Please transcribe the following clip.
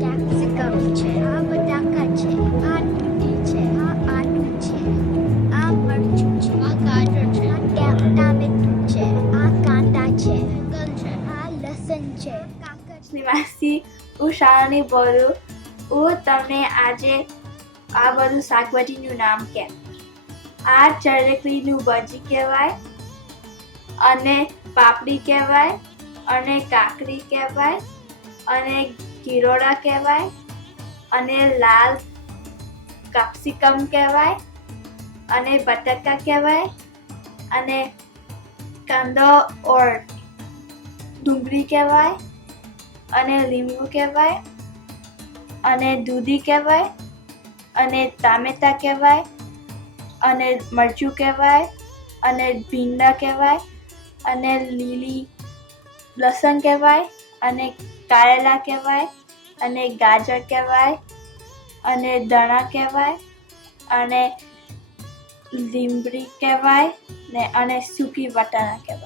Capsicum છે, આ બટાકા છે, આ દૂધી છે, આ આદુ છે, આ મરચું છે, આ ગાજર છે, આ ટામેટું છે, આ કાંદા છે, આ લસણ છે, નિવાસી હું શાળાની બોલું. હું તમને આજે આ બધું શાકભાજીનું નામ કેમ. આ ચરકલીનું ભજી કહેવાય, અને પાપડી કહેવાય, અને કાકડી કહેવાય, અને ગીરોડા કહેવાય, અને લાલ કેપ્સિકમ કહેવાય, અને બટાકા કહેવાય, અને કાંદો ઓર ડુંગળી કહેવાય, અને લીંબુ કહેવાય, અને દૂધી કહેવાય, અને ટામેટા કહેવાય, અને મરચું કહેવાય, અને ભીંડા કહેવાય, અને લીલી લસણ કહેવાય, અને કારેલા કહેવાય, અને ગાજર કહેવાય, અને ધાણા કહેવાય, અને લીંબડી કહેવાય, ને અને સૂકી વટાણા કહેવાય.